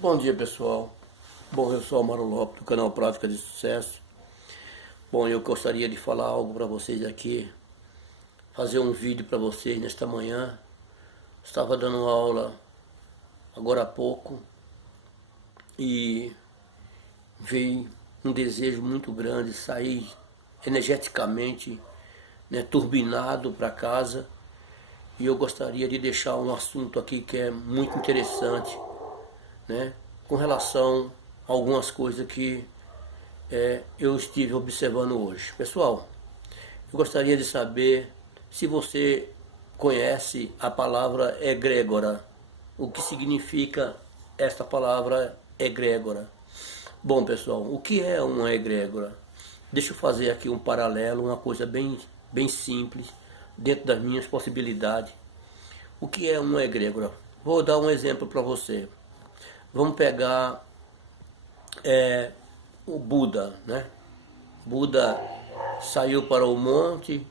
Bom dia, pessoal. Bom, eu sou Amaro Lopes, do canal Prática de Sucesso. Bom, eu gostaria de falar algo para vocês aqui, fazer um vídeo para vocês nesta manhã. Estava dando aula agora há pouco e veio um desejo muito grande, sair energeticamente, turbinado para casa. E eu gostaria de deixar um assunto aqui que é muito interessante, com relação a algumas coisas que eu estive observando hoje. Pessoal, eu gostaria de saber se você conhece a palavra egrégora. O que significa esta palavra egrégora? Bom, pessoal, o que é uma egrégora? Deixa eu fazer aqui um paralelo, uma coisa bem simples, dentro das minhas possibilidades. O que é uma egrégora? Vou dar um exemplo para você. Vamos pegar o Buda, Buda saiu para o monte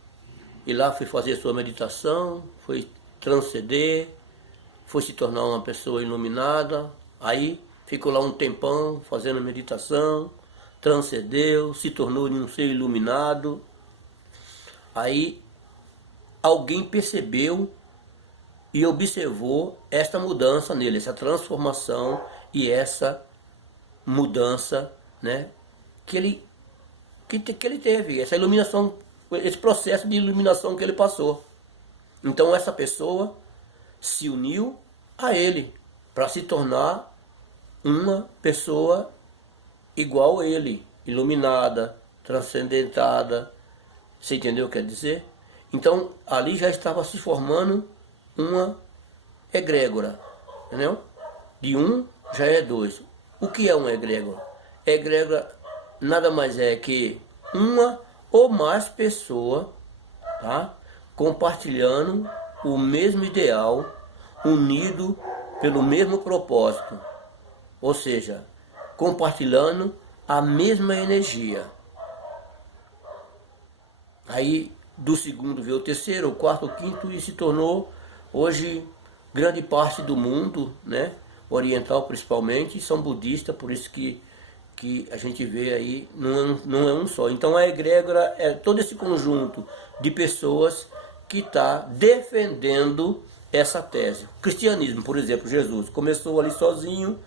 e lá foi fazer sua meditação, foi transcender, foi se tornar uma pessoa iluminada. Aí ficou lá um tempão fazendo meditação, transcendeu, se tornou um ser iluminado. Aí alguém percebeu e observou esta mudança nele, essa transformação e essa mudança, que ele teve, essa iluminação, esse processo de iluminação que ele passou. Então essa pessoa se uniu a ele para se tornar uma pessoa igual a ele, iluminada, transcendentada. Você entendeu o que quer dizer? Então ali já estava se formando uma egrégora, entendeu? De um já é dois. O que é uma egrégora? Egrégora nada mais é que uma ou mais pessoas, compartilhando o mesmo ideal, unido pelo mesmo propósito, ou seja, compartilhando a mesma energia. Aí do segundo veio o terceiro, o quarto, o quinto e se tornou hoje grande parte do mundo, oriental principalmente, são budistas, por isso que a gente vê aí, não é um só. Então a egrégora é todo esse conjunto de pessoas que está defendendo essa tese. O cristianismo, por exemplo, Jesus começou ali sozinho,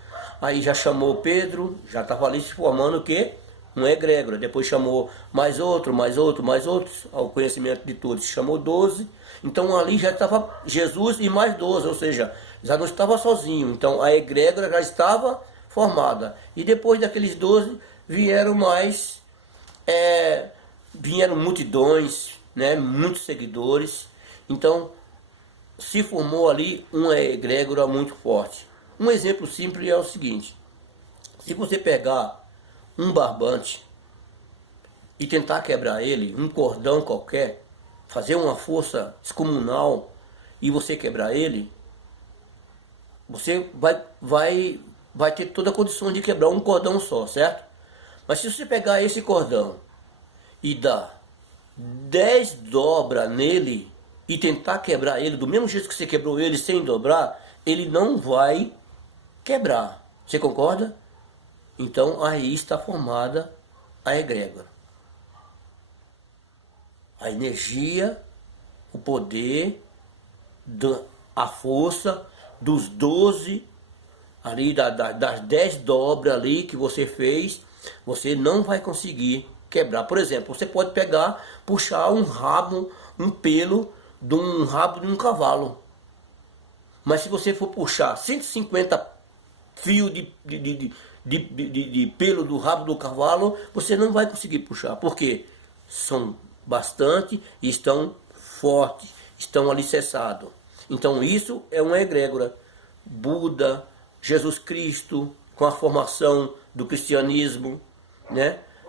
aí já chamou Pedro, já estava ali se formando o quê? Uma egrégora. Depois chamou mais outros, ao conhecimento de todos, chamou 12. Então ali já estava Jesus e mais 12, ou seja, já não estava sozinho. Então a egrégora já estava formada. E depois daqueles 12 vieram mais, vieram multidões, muitos seguidores. Então se formou ali uma egrégora muito forte. Um exemplo simples é o seguinte: se você pegar um barbante e tentar quebrar ele, um cordão qualquer, fazer uma força descomunal e você quebrar ele, você vai ter toda a condição de quebrar um cordão só, certo? Mas se você pegar esse cordão e dar 10 dobras nele e tentar quebrar ele do mesmo jeito que você quebrou ele sem dobrar, ele não vai quebrar. Você concorda? Então aí está formada a egrégora. A energia, o poder, a força dos 12, ali das 10 dobras ali que você fez, você não vai conseguir quebrar. Por exemplo, você pode pegar, puxar um rabo, um pelo de um rabo de um cavalo. Mas se você for puxar 150 fios de pelo do rabo do cavalo, você não vai conseguir puxar, porque são bastante e estão fortes, estão alicerçados. Então isso é uma egrégora. Buda, Jesus Cristo, com a formação do cristianismo,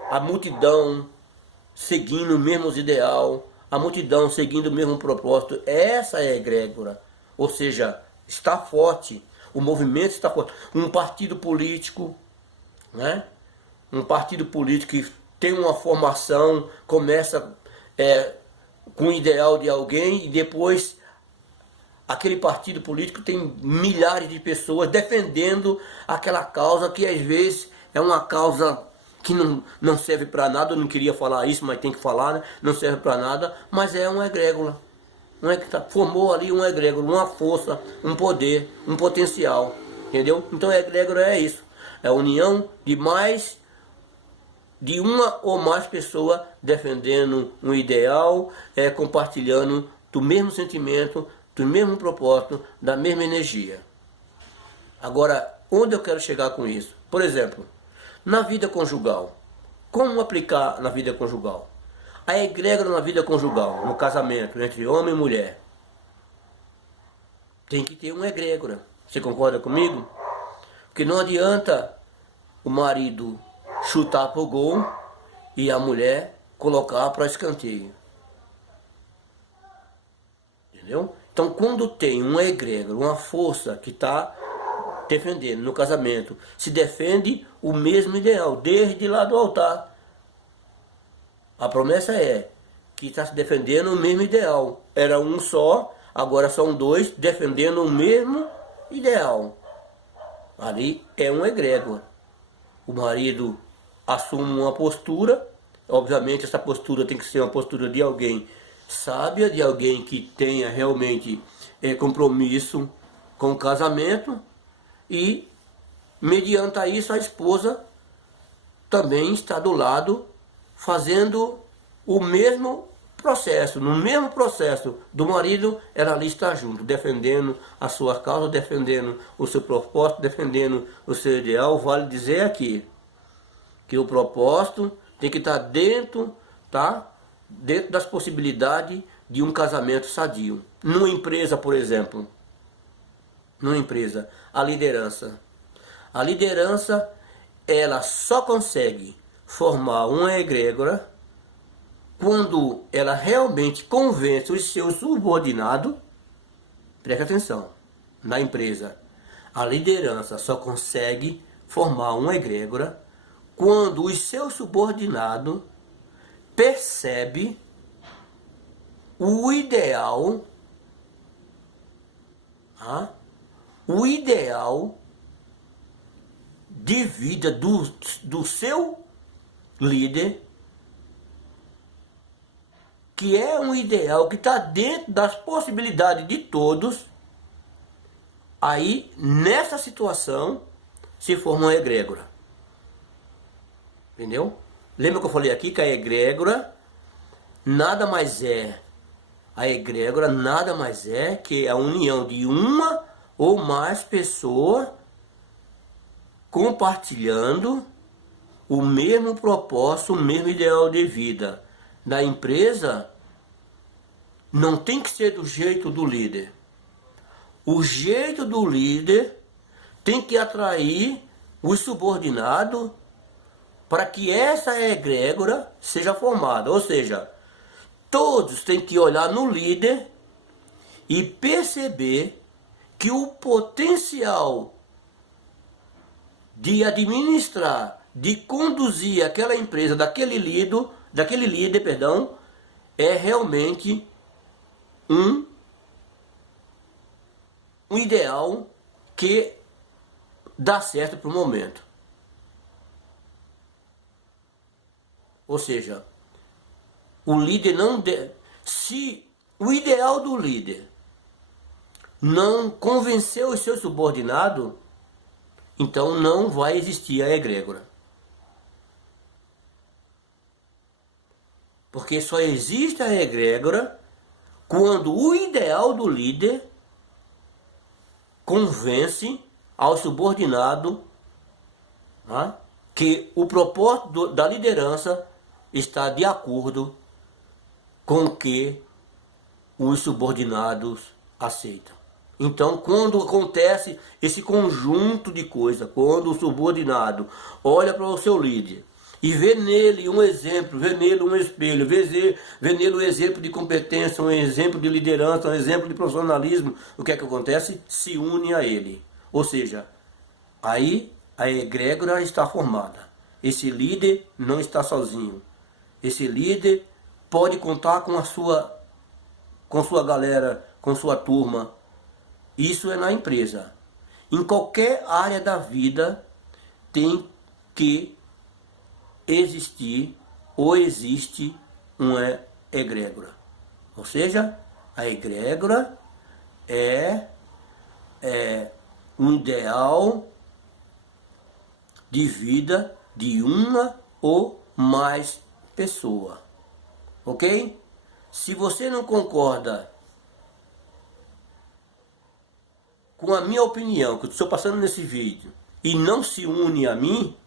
a multidão seguindo o mesmo ideal, a multidão seguindo o mesmo propósito, essa é a egrégora. Ou seja, está forte, o movimento está forte. Um partido político, um partido político que tem uma formação, começa com o ideal de alguém e depois aquele partido político tem milhares de pessoas defendendo aquela causa que às vezes é uma causa que não serve para nada. Eu não queria falar isso, mas tem que falar, né? Não serve para nada, mas é uma egrégora. Formou ali um egrégora, uma força, um poder, um potencial, entendeu? Então a egrégora é isso, é a união de uma ou mais pessoas defendendo um ideal, compartilhando do mesmo sentimento, do mesmo propósito, da mesma energia. Agora, onde eu quero chegar com isso? Por exemplo, na vida conjugal. Como aplicar na vida conjugal? A egrégora na vida conjugal, no casamento entre homem e mulher. Tem que ter uma egrégora. Você concorda comigo? Porque não adianta o marido chutar pro gol e a mulher colocar para escanteio. Entendeu? Então, quando tem uma egrégora, uma força que está defendendo no casamento, se defende o mesmo ideal, desde lá do altar. A promessa é que está se defendendo o mesmo ideal. Era um só, agora são dois defendendo o mesmo ideal. Ali é um egrégora. O marido assume uma postura, obviamente essa postura tem que ser uma postura de alguém sábia, de alguém que tenha realmente compromisso com o casamento, e mediante isso a esposa também está do lado fazendo o mesmo processo. No mesmo processo do marido, ela ali está junto, defendendo a sua causa, defendendo o seu propósito, defendendo o seu ideal. Vale dizer aqui que o propósito tem que estar dentro, dentro das possibilidades de um casamento sadio. Numa empresa, por exemplo, a liderança. A liderança, ela só consegue formar uma egrégora quando ela realmente convence os seus subordinados. Preste atenção, na empresa, a liderança só consegue formar uma egrégora quando os seus subordinados percebem o ideal, de vida do seu líder, que é um ideal que está dentro das possibilidades de todos. Aí, nessa situação, se forma uma egrégora. Entendeu? Lembra que eu falei aqui que a egrégora nada mais é que a união de uma ou mais pessoas compartilhando o mesmo propósito, o mesmo ideal de vida. Na empresa, não tem que ser do jeito do líder. O jeito do líder tem que atrair os subordinados para que essa egrégora seja formada. Ou seja, todos têm que olhar no líder e perceber que o potencial de administrar, de conduzir aquela empresa daquele líder, é realmente um ideal que dá certo para o momento. Ou seja, o líder se o ideal do líder não convencer os seus subordinados, então não vai existir a egrégora. Porque só existe a egrégora quando o ideal do líder convence ao subordinado que o propósito da liderança está de acordo com o que os subordinados aceitam. Então, quando acontece esse conjunto de coisas, quando o subordinado olha para o seu líder e vê nele um exemplo, vê nele um espelho, vê nele um exemplo de competência, um exemplo de liderança, um exemplo de profissionalismo, o que é que acontece? Se une a ele. Ou seja, aí a egrégora está formada. Esse líder não está sozinho. Esse líder pode contar com sua galera, com sua turma, Isso é na empresa. Em qualquer área da vida tem que existir ou existe uma egrégora. Ou seja, a egrégora é um ideal de vida de uma ou mais pessoas. Ok? Se você não concorda com a minha opinião que eu estou passando nesse vídeo e não se une a mim,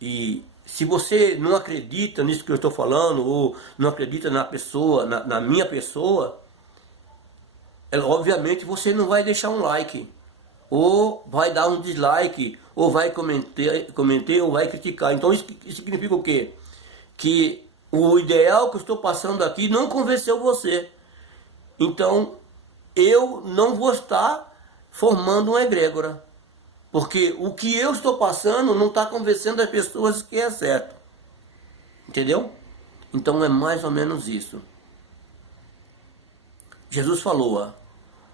e se você não acredita nisso que eu estou falando, ou não acredita na pessoa, na minha pessoa, obviamente você não vai deixar um like, ou vai dar um dislike, ou vai comentar, ou vai criticar. Então isso significa o quê? Que o ideal que eu estou passando aqui não convenceu você. Então eu não vou estar formando uma egrégora, porque o que eu estou passando não está convencendo as pessoas que é certo. Entendeu? Então é mais ou menos isso. Jesus falou, ó,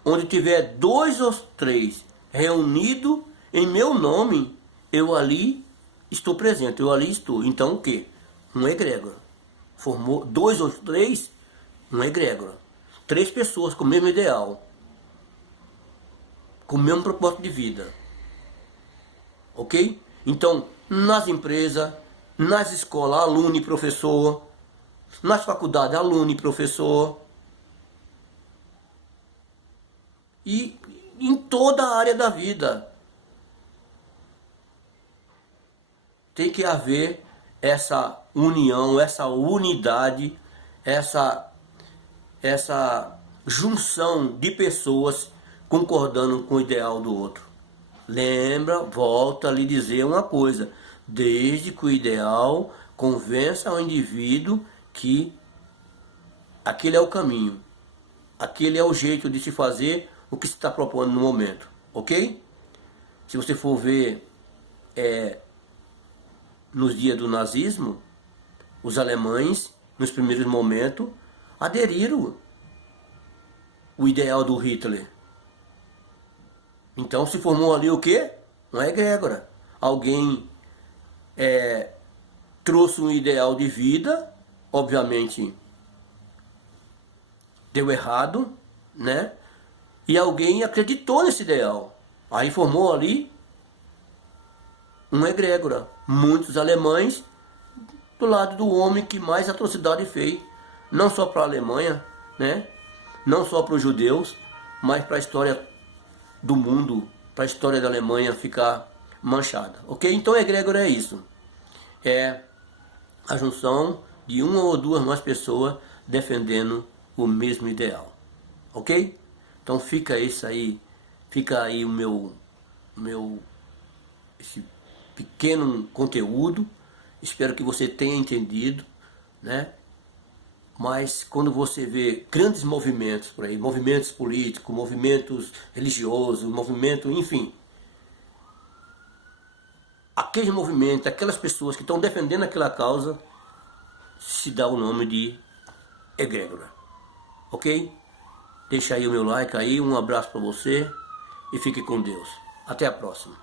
onde tiver 2 ou 3 reunidos em meu nome, eu ali estou presente, eu ali estou. Então o quê? Uma egrégora. Formou 2 ou 3, uma egrégora. 3 pessoas com o mesmo ideal, com o mesmo propósito de vida. Ok? Então, nas empresas, nas escolas, aluno e professor, nas faculdades, aluno e professor, e em toda a área da vida tem que haver essa união, essa unidade, essa junção de pessoas concordando com o ideal do outro. Lembra, volta a lhe dizer uma coisa, desde que o ideal convença ao indivíduo que aquele é o caminho, aquele é o jeito de se fazer o que se está propondo no momento, ok? Se você for ver nos dias do nazismo, os alemães, nos primeiros momentos, aderiram o ideal do Hitler. Então se formou ali o quê? Uma egrégora. Alguém trouxe um ideal de vida, obviamente deu errado, né? E alguém acreditou nesse ideal. Aí formou ali uma egrégora. Muitos alemães do lado do homem que mais atrocidade fez. Não só para a Alemanha, né? Não só para os judeus, mas para a história do mundo, para a história da Alemanha ficar manchada. Ok? Então a egrégora é isso. É a junção de uma ou duas mais pessoas defendendo o mesmo ideal. Ok? Então fica aí o meu esse pequeno conteúdo. Espero que você tenha entendido, né? Mas quando você vê grandes movimentos por aí, movimentos políticos, movimentos religiosos, movimentos, enfim, aquele movimento, aquelas pessoas que estão defendendo aquela causa, se dá o nome de egrégora. Ok? Deixa aí o meu like aí, um abraço para você e fique com Deus. Até a próxima.